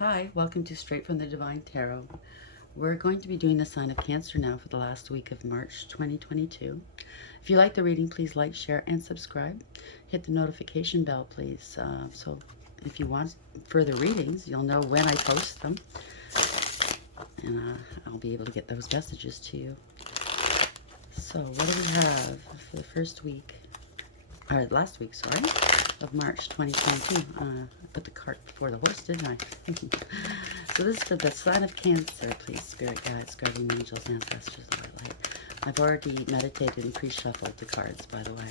Hi, welcome to Straight from the Divine Tarot. We're going to be doing the sign of Cancer now for the last week of March 2022. If you like the reading, please like, share, and subscribe. Hit the notification bell, please. So if you want further readings, you'll know when I post them, and I'll be able to get those messages to you. So what do we have for the first week? Or last week, sorry, of March 2022. I put the cart before the horse, didn't I? So this is for the sign of Cancer, please, spirit guides, guardian angels, ancestors, Lord light. I've already meditated and pre-shuffled the cards, by the way.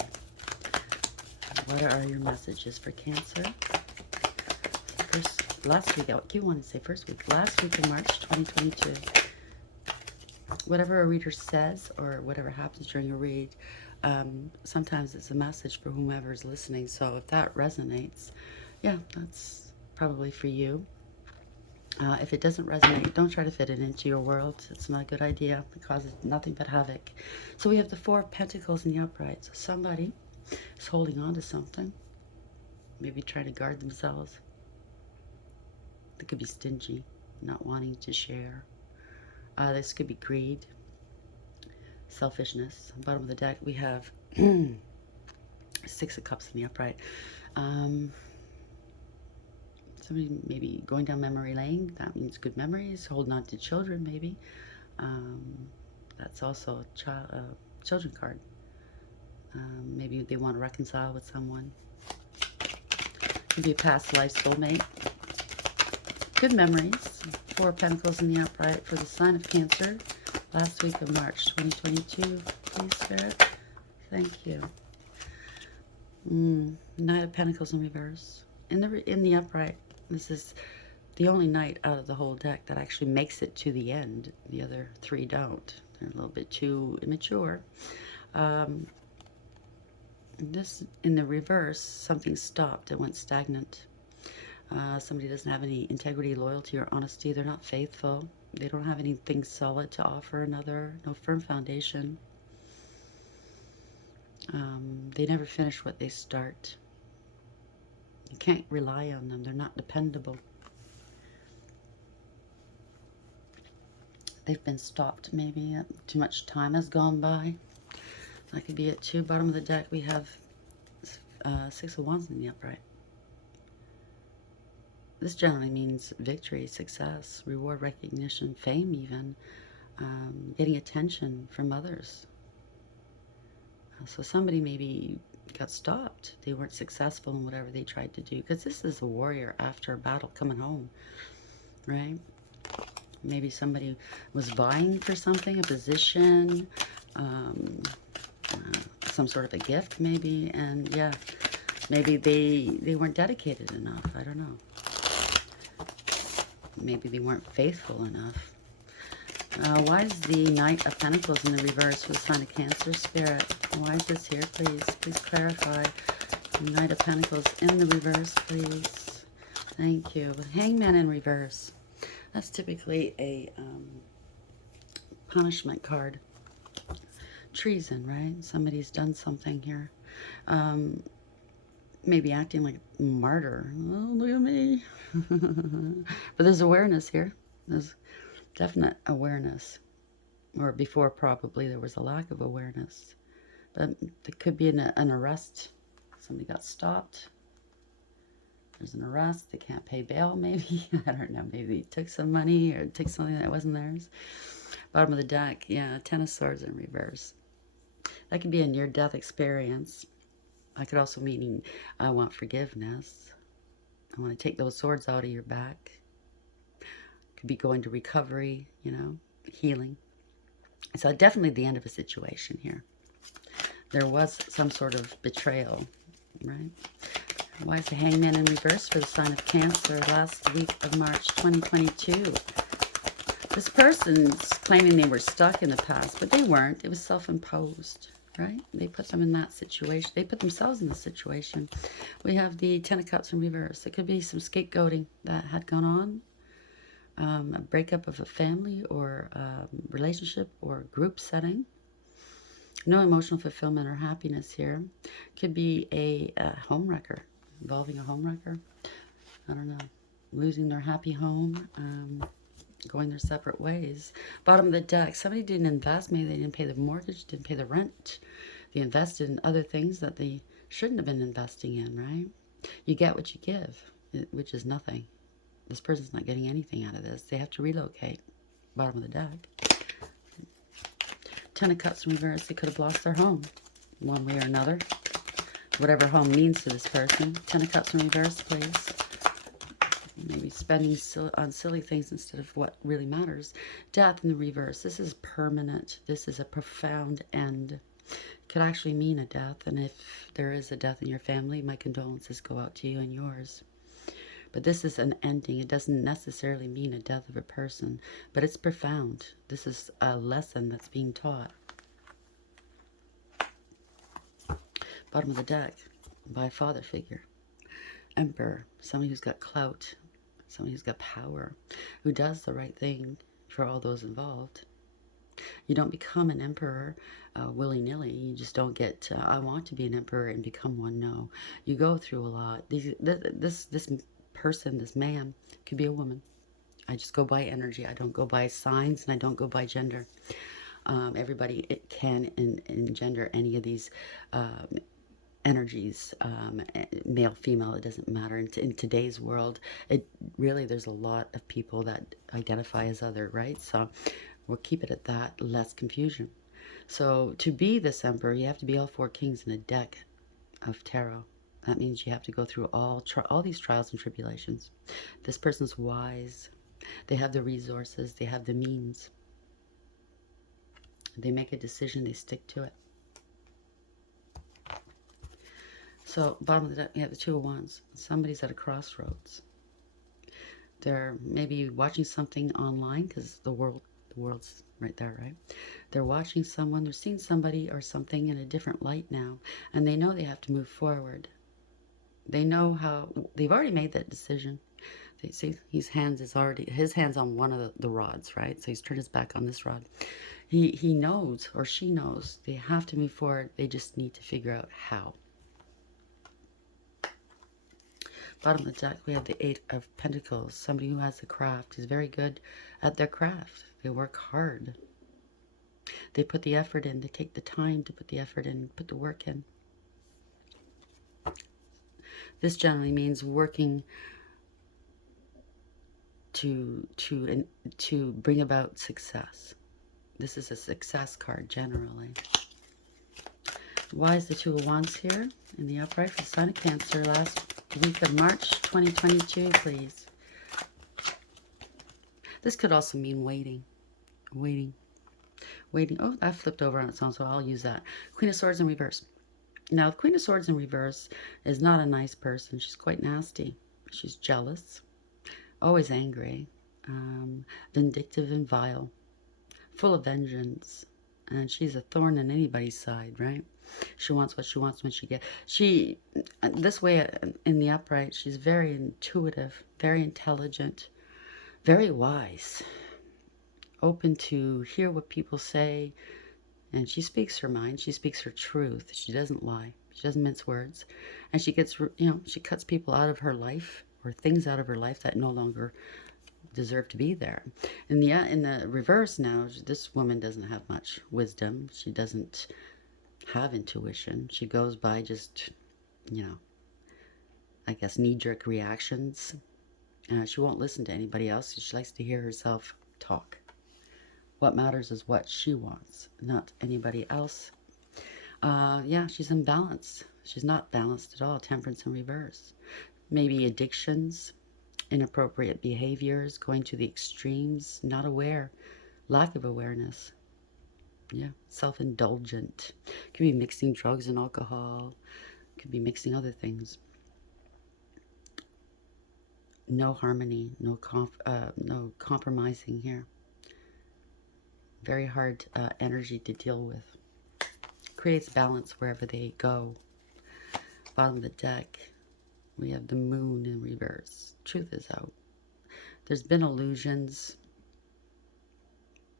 What are your messages for Cancer? Last week, I keep wanting to say first week. Last week of March 2022. Whatever a reader says or whatever happens during a read, sometimes it's a message for whomever is listening. So if that resonates, yeah, that's probably for you. If it doesn't resonate, don't try to fit it into your world. It's not a good idea. It causes nothing but havoc. So we have the Four of Pentacles in the upright. So somebody is holding on to something, maybe trying to guard themselves. They could be stingy, not wanting to share. This could be greed, selfishness. Bottom of the deck, we have Six of Cups in the upright. Somebody maybe going down memory lane. That means good memories. Holding on to children, maybe. That's also a children card. Maybe they want to reconcile with someone. Could be a past life soulmate. Good memories. Four of Pentacles in the upright for the sign of Cancer. Last week of March 2022. Please, Spirit. Thank you. Knight of Pentacles in reverse. In the upright. This is the only knight out of the whole deck that actually makes it to the end. The other three don't. They're a little bit too immature. This, in the reverse, something stopped. It went stagnant. Somebody doesn't have any integrity, loyalty, or honesty. They're not faithful. They don't have anything solid to offer another. No firm foundation. They never finish what they start. You can't rely on them. They're not dependable. They've been stopped, maybe. Too much time has gone by. That could be it too. Bottom of the deck, we have Six of Wands in the upright. This generally means victory, success, reward, recognition, fame even, getting attention from others. So somebody maybe got stopped. They weren't successful in whatever they tried to do. Because this is a warrior after a battle coming home, right? Maybe somebody was vying for something, a position, some sort of a gift maybe. And yeah, maybe they weren't dedicated enough. I don't know. Maybe they weren't faithful enough. Why is the Knight of Pentacles in the reverse for the sign of Cancer, Spirit? Why is this here, please? Please clarify. The Knight of Pentacles in the reverse, please. Thank you. Hangman in reverse. That's typically a punishment card. Treason, right? Somebody's done something here. Maybe acting like a martyr. Oh, look at me. But there's awareness here. There's definite awareness. Or before, probably, there was a lack of awareness. But there could be an arrest. Somebody got stopped. There's an arrest. They can't pay bail, maybe. I don't know. Maybe they took some money or took something that wasn't theirs. Bottom of the deck, yeah, Ten of Swords in reverse. That could be a near-death experience. I could also mean I want forgiveness. I want to take those swords out of your back. Could be going to recovery, you know, healing. So definitely the end of a situation here. There was some sort of betrayal, right? Why is the Hangman in reverse for the sign of Cancer last week of March 2022? This person's claiming they were stuck in the past, but they weren't. It was self-imposed, right? They put them in that situation. They put themselves in the situation. We have the Ten of Cups in reverse. It could be some scapegoating that had gone on. A breakup of a family or relationship or group setting. No emotional fulfillment or happiness here. Could be a home wrecker, involving a home wrecker. I don't know. losing their happy home, going their separate ways. Bottom of the deck, somebody didn't invest. Maybe they didn't pay the mortgage, didn't pay the rent. They invested in other things that they shouldn't have been investing in, right? You get what you give, which is nothing. This person's not getting anything out of this. They have to relocate. Bottom of the deck. 10 of Cups in reverse. They could have lost their home one way or another. Whatever home means to this person. 10 of Cups in reverse, please. Maybe spending on silly things instead of what really matters. Death in the reverse. This is permanent. This is a profound end. Could actually mean a death, and if there is a death in your family, my condolences go out to you and yours. But this is an ending. It doesn't necessarily mean a death of a person, but it's profound. This is a lesson that's being taught. Bottom of the deck, by a father figure. Emperor, somebody who's got clout, somebody who's got power, who does the right thing for all those involved. You don't become an emperor willy-nilly. You just don't get, I want to be an emperor and become one. No. You go through a lot. This person, this man, could be a woman. I just go by energy. I don't go by signs, and I don't go by gender. Everybody can engender any of these energies, male, female, it doesn't matter. In today's world, there's a lot of people that identify as other, right? So we'll keep it at that, less confusion. So to be this emperor, you have to be all 4 kings in a deck of tarot. That means you have to go through all these trials and tribulations. This person's wise. They have the resources. They have the means. They make a decision. They stick to it. So bottom of the deck, we have the 2 of Wands. Somebody's at a crossroads. They're maybe watching something online because the world's right there, right? They're watching someone, they're seeing somebody or something in a different light now, and they know they have to move forward. They know how, they've already made that decision. They see his hands on one of the rods, right? So he's turned his back on this rod. He knows, or she knows, they have to move forward. They just need to figure out how. Bottom of the deck, we have the 8 of Pentacles. Somebody who has a craft is very good at their craft. They work hard. They put the effort in. They take the time to put the effort in, put the work in. This generally means working to bring about success. This is a success card generally. Why is the 2 of Wands here in the upright for the sign of Cancer last week of March 2022, please? This could also mean waiting. Waiting. Oh, that flipped over on its own, so I'll use that. Queen of Swords in reverse. Now, the Queen of Swords in reverse is not a nice person. She's quite nasty. She's jealous, always angry, vindictive and vile, full of vengeance, and she's a thorn in anybody's side, right? She wants what she wants when she gets. This way in the upright, she's very intuitive, very intelligent, very wise, open to hear what people say, and she speaks her mind. She speaks her truth. She doesn't lie. She doesn't mince words, and she gets, she cuts people out of her life or things out of her life that no longer deserve to be there. In the reverse now, this woman doesn't have much wisdom. She doesn't have intuition. She goes by just, I guess knee-jerk reactions. She won't listen to anybody else. She likes to hear herself talk. What matters is what she wants, not anybody else. Yeah, she's imbalanced. She's not balanced at all. Temperance in reverse. Maybe addictions, inappropriate behaviors, going to the extremes, not aware, lack of awareness. Yeah, self-indulgent. Could be mixing drugs and alcohol. Could be mixing other things. No harmony, no compromising here. Very hard energy to deal with. Creates balance wherever they go. Bottom of the deck, we have the Moon in reverse. Truth is out. There's been illusions,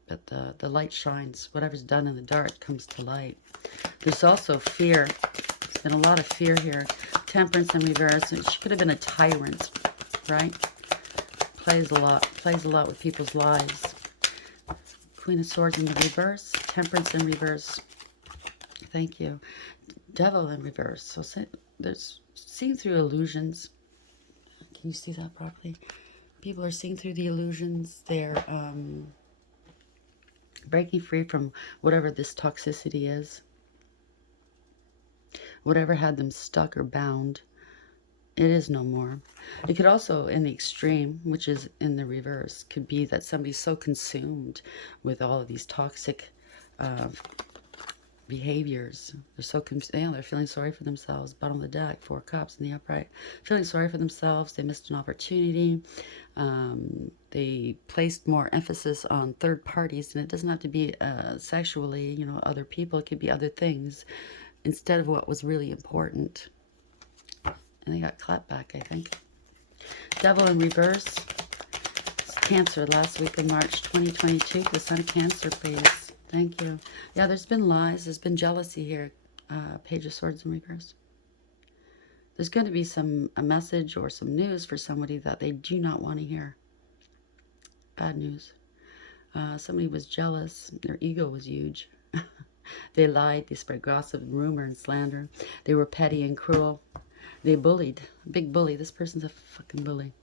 but the light shines. Whatever's done in the dark comes to light. There's also fear. There's been a lot of fear here. Temperance in reverse. She could have been a tyrant, right? Plays a lot with people's lives. Queen of Swords in the reverse. Temperance in reverse. Thank you. Devil in reverse. So there's seeing through illusions. Can you see that properly? People are seeing through the illusions. They're breaking free from whatever this toxicity is. Whatever had them stuck or bound, it is no more. It could also, in the extreme, which is in the reverse, could be that somebody's so consumed with all of these toxic behaviors. They're so they're feeling sorry for themselves. Bottom of the deck, 4 cups in the upright. Feeling sorry for themselves. They missed an opportunity. They placed more emphasis on third parties, and it doesn't have to be sexually, you know, other people. It could be other things instead of what was really important. And they got clapped back, I think. Devil in reverse. It's Cancer, last week of March 2022. The Sun of Cancer, please. Thank you. Yeah, there's been lies. There's been jealousy here. Page of Swords in reverse. There's going to be a message or some news for somebody that they do not want to hear. Bad news. Somebody was jealous. Their ego was huge. They lied. They spread gossip, rumor, and slander. They were petty and cruel. They bullied. Big bully. This person's a fucking bully.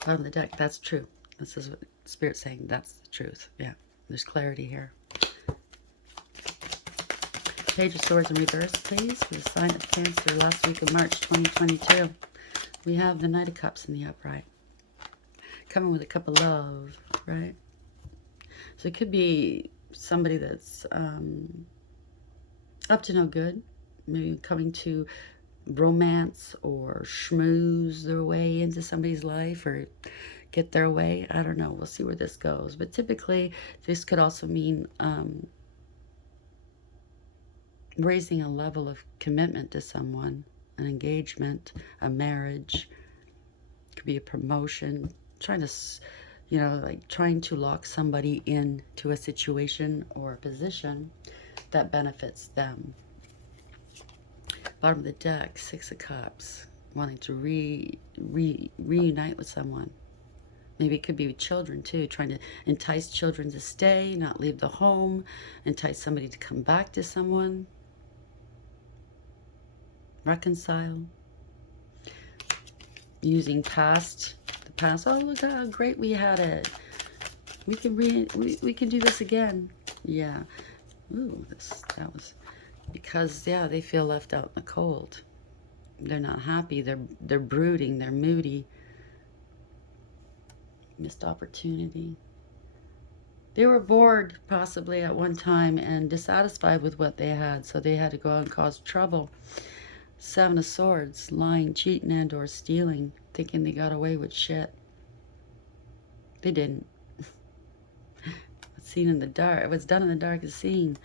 Bottom of the deck. That's true. This is what Spirit's saying. That's the truth. Yeah. There's clarity here. Page of Swords in reverse, please. For the sign of Cancer, last week of March 2022. We have the Knight of Cups in the upright. Coming with a cup of love, right? So it could be somebody that's up to no good. Maybe coming to romance or schmooze their way into somebody's life or get their way. I don't know. We'll see where this goes. But typically, this could also mean raising a level of commitment to someone, an engagement, a marriage. It could be a promotion. Trying to, you know, like trying to lock somebody into a situation or a position that benefits them. Bottom of the deck, 6 of Cups, wanting to reunite with someone. Maybe it could be with children too, trying to entice children to stay, not leave the home, entice somebody to come back to someone, reconcile, using the past. Oh, look how great we had it. We can we can do this again. Yeah. Ooh, that was because, yeah, they feel left out in the cold. They're not happy. They're brooding. They're moody. Missed opportunity. They were bored possibly at one time and dissatisfied with what they had, so they had to go out and cause trouble. 7 of Swords, lying, cheating, and or stealing, thinking they got away with shit. They didn't. What's seen in the dark, what's done in the dark is seen.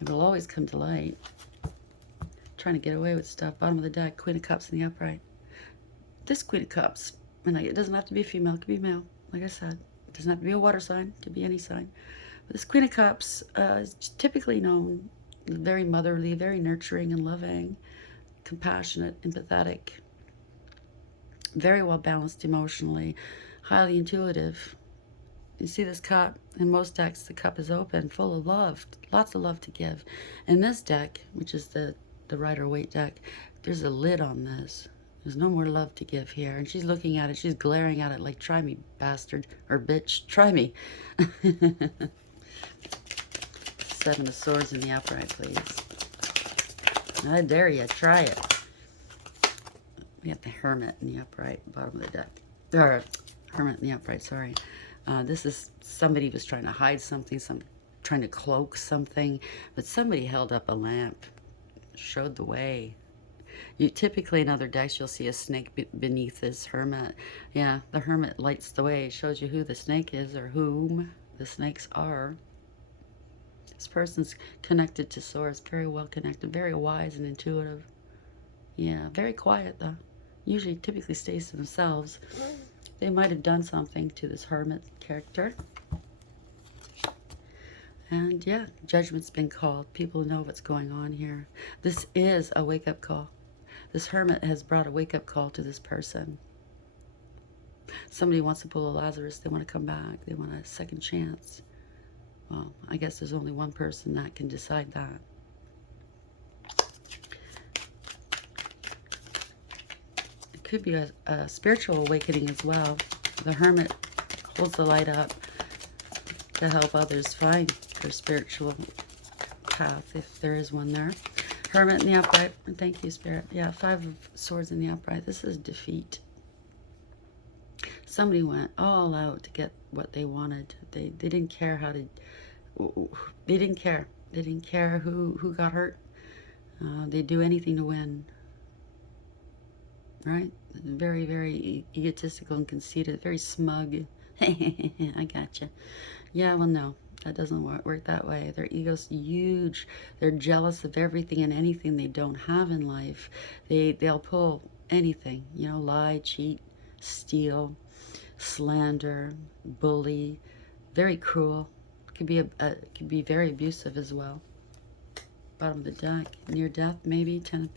It will always come to light. Trying to get away with stuff. Bottom of the deck, Queen of Cups in the upright. This Queen of Cups, and it doesn't have to be a female, it could be male, like I said. It doesn't have to be a water sign, it could be any sign. But this Queen of Cups is typically known very motherly, very nurturing and loving, compassionate, empathetic, very well balanced emotionally, highly intuitive. You see this cup? In most decks, the cup is open, full of love, lots of love to give. In this deck, which is the Rider-Waite deck, there's a lid on this. There's no more love to give here. And she's looking at it, she's glaring at it like, try me, bastard, or bitch, try me. 7 of Swords in the upright, please. I dare you, try it. We got the Hermit in the upright, bottom of the deck. Or, Hermit in the upright, sorry. This is somebody was trying to hide something, trying to cloak something, but somebody held up a lamp, showed the way. You typically in other decks you'll see a snake beneath this Hermit. Yeah, the Hermit lights the way, shows you who the snake is or whom the snakes are. This person's connected to Source, very well connected, very wise and intuitive. Yeah, very quiet though. Usually, typically stays to themselves. They might have done something to this Hermit character. And yeah, judgment's been called. People know what's going on here. This is a wake-up call. This Hermit has brought a wake-up call to this person. Somebody wants to pull a Lazarus. They want to come back. They want a second chance. Well, I guess there's only one person that can decide that. It could be a spiritual awakening as well. The Hermit holds the light up to help others find their spiritual path, if there is one there. Hermit in the upright. Thank you, Spirit. Yeah, 5 of Swords in the upright. This is defeat. Somebody went all out to get what they wanted. They didn't care how to... They didn't care. They didn't care who got hurt. They'd do anything to win. Right? Very, very egotistical and conceited. Very smug. I gotcha. Yeah, well, no. That doesn't work that way. Their ego's huge. They're jealous of everything and anything they don't have in life. They'll pull anything. You know, lie, cheat, steal, slander, bully. Very cruel. Could be very abusive as well. Bottom of the deck, near death, maybe. Ten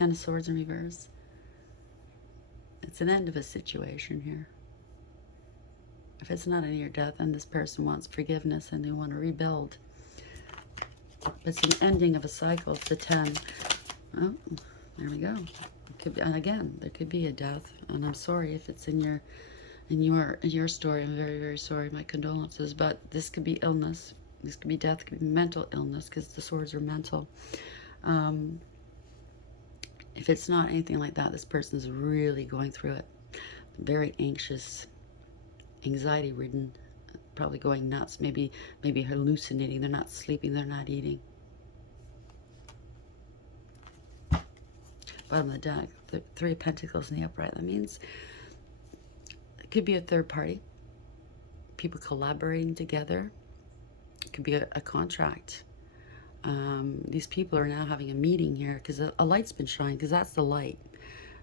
of Swords in reverse. It's an end of a situation here. If it's not a near death, then this person wants forgiveness and they want to rebuild. It's an ending of a cycle. It's the 10. Oh, there we go. It could be, and again, there could be a death, and I'm sorry if it's in your story. I'm very, very sorry. My condolences. But this could be illness. This could be death. It could be mental illness, because the swords are mental. If it's not anything like that, this person's really going through it. Very anxious, anxiety-ridden, probably going nuts. Maybe hallucinating. They're not sleeping. They're not eating. Bottom of the deck, the 3 of Pentacles in the upright. That means it could be a third party. People collaborating together. It could be a contract. These people are now having a meeting here because a light's been shining, because that's the light.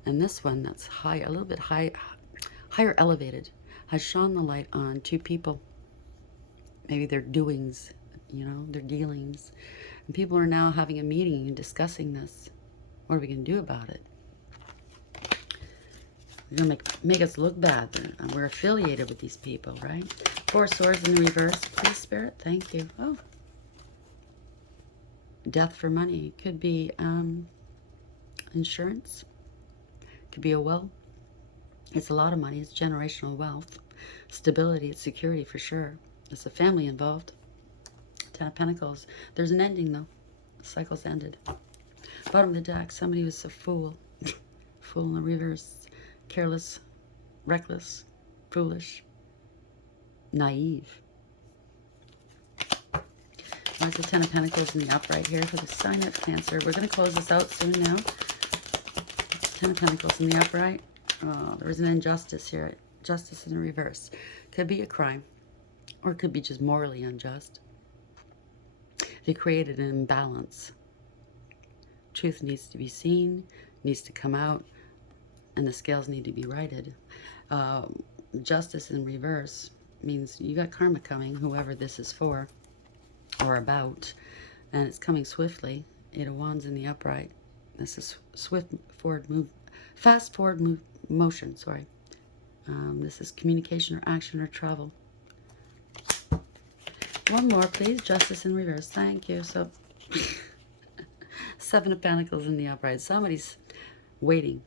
And this one that's high, a little bit higher elevated, has shone the light on 2 people. Maybe their doings, you know, their dealings. And people are now having a meeting and discussing this. What are we going to do about it? They're going to make us look bad. We're affiliated with these people, right? 4 Swords in the reverse. Please, Spirit. Thank you. Oh. Death for money. Could be insurance. Could be a will. It's a lot of money. It's generational wealth. Stability. It's security for sure. There's a family involved. 10 of Pentacles. There's an ending, though. The cycle's ended. Bottom of the deck, somebody was a fool. Fool in the reverse. Careless, reckless, foolish, naive. There's the 10 of Pentacles in the upright here for the sign of Cancer. We're going to close this out soon now. 10 of Pentacles in the upright. Oh, there was an injustice here. Justice in the reverse. Could be a crime, or it could be just morally unjust. They created an imbalance. Truth needs to be seen, needs to come out, and the scales need to be righted. Justice in reverse means you got karma coming, whoever this is for or about, and it's coming swiftly. 8 of Wands in the upright. This is fast forward motion, sorry. This is communication or action or travel. One more, please. Justice in reverse. Thank you. So 7 of Pentacles in the upright. Somebody's waiting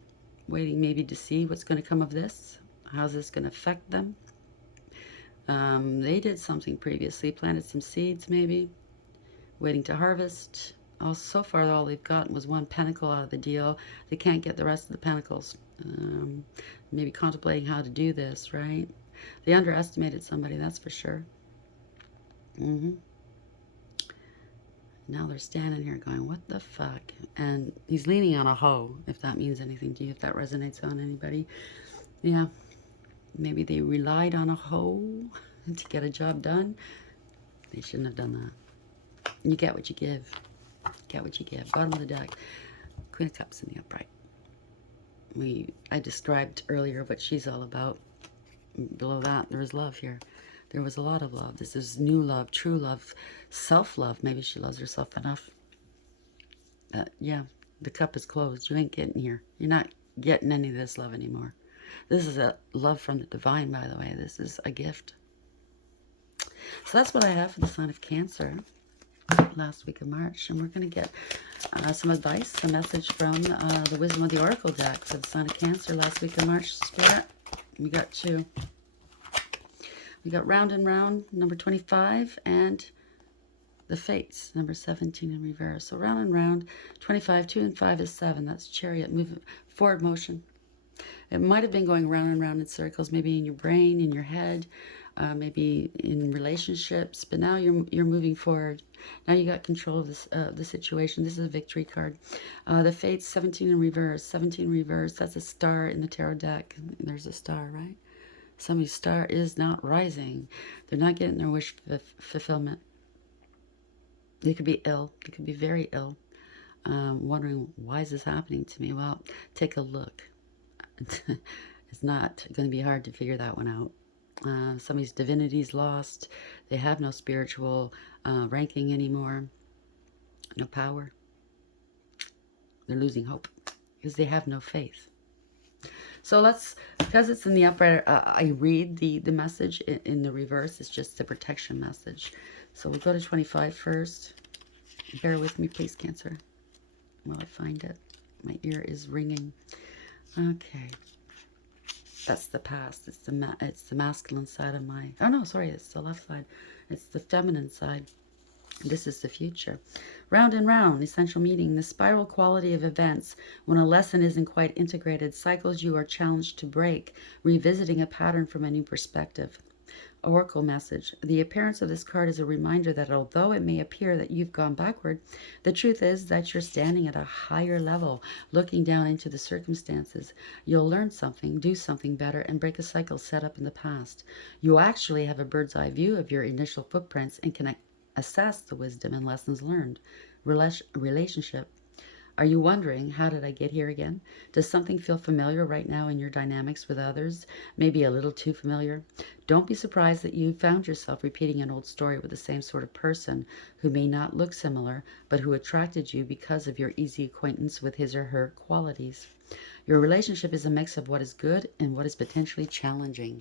maybe to see what's going to come of this. How's this going to affect them? They did something previously, planted some seeds maybe, waiting to harvest. So far, all they've gotten was 1 pentacle out of the deal. They can't get the rest of the pentacles. Maybe contemplating how to do this, right? They underestimated somebody, that's for sure. Now they're standing here going, what the fuck? And he's leaning on a hoe, if that means anything to you, if that resonates on anybody. Yeah, maybe they relied on a hoe to get a job done. They shouldn't have done that. You get what you give. Get what you give. Bottom of the deck, Queen of Cups in the upright. I described earlier what she's all about. Below that, there is love here. There was a lot of love. This is new love, true love, self-love. Maybe she loves herself enough. Yeah, the cup is closed. You ain't getting here. You're not getting any of this love anymore. This is a love from the divine, by the way. This is a gift. So that's what I have for the sign of Cancer last week of March. And we're going to get some advice, a message from the Wisdom of the Oracle deck for the sign of Cancer last week of March. Spirit, we got two. We got Round and Round, number 25, and the Fates, number 17 in reverse. So Round and Round, 25, 2 and 5 is 7. That's Chariot, move forward motion. It might have been going round and round in circles, maybe in your brain, in your head, maybe in relationships. But now you're moving forward. Now you got control of this the situation. This is a victory card. The Fates, 17 in reverse. 17 reverse. That's a star in the tarot deck. There's a star, right? Somebody's star is not rising. They're not getting their wish fulfillment. They could be ill. They could be very ill. Wondering, why is this happening to me? Well, take a look. It's not going to be hard to figure that one out. Somebody's divinity's lost. They have no spiritual ranking anymore. No power. They're losing hope because they have no faith. So let's, because it's in the upright, I read the message in the reverse. It's just the protection message. So we'll go to 25 first. Bear with me, please, Cancer, while I find it. My ear is ringing. Okay. That's the past. It's the masculine side of my... Oh, no, sorry. It's the left side. It's the feminine side. This is the future. Round and round, essential meeting. The spiral quality of events, when a lesson isn't quite integrated, cycles you are challenged to break, revisiting a pattern from a new perspective. Oracle message. The appearance of this card is a reminder that although it may appear that you've gone backward, the truth is that you're standing at a higher level, looking down into the circumstances. You'll learn something, do something better, and break a cycle set up in the past. You actually have a bird's eye view of your initial footprints and can assess the wisdom and lessons learned. Relationship. Are you wondering, how did I get here again? Does something feel familiar right now in your dynamics with others? Maybe a little too familiar? Don't be surprised that you found yourself repeating an old story with the same sort of person who may not look similar, but who attracted you because of your easy acquaintance with his or her qualities. Your relationship is a mix of what is good and what is potentially challenging.